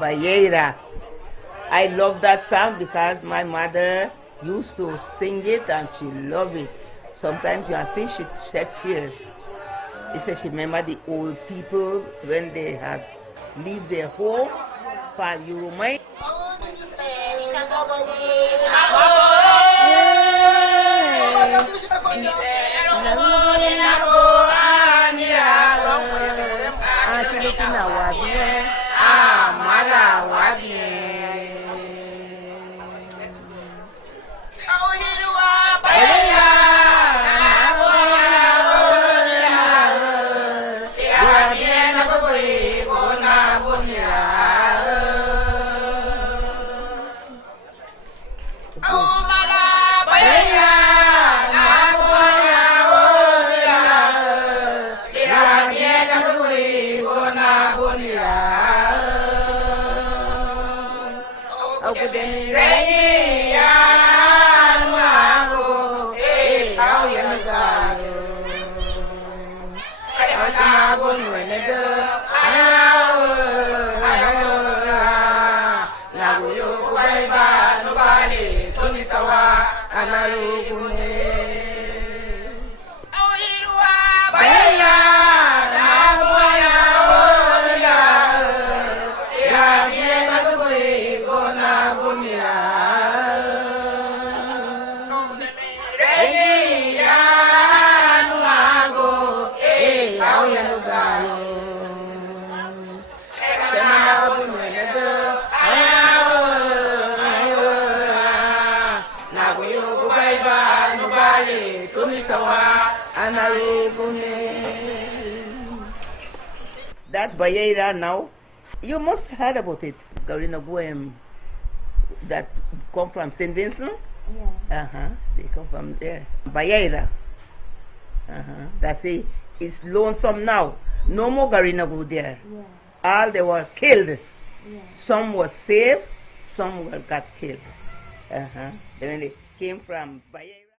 Bayeira. I love that song because my mother used to sing it and she loved it. Sometimes you see she shed tears. She said she remember the old people when they had leave their home for Urumai. That Bayeira now, you must have heard about it. Garinaguem, that come from St. Vincent? Yeah. They come from there. Bayeira. That's it. It's lonesome now. No more Garinagu there. Yeah. All they were killed. Yeah. Some were saved, some got killed. Then they came from Bayeira.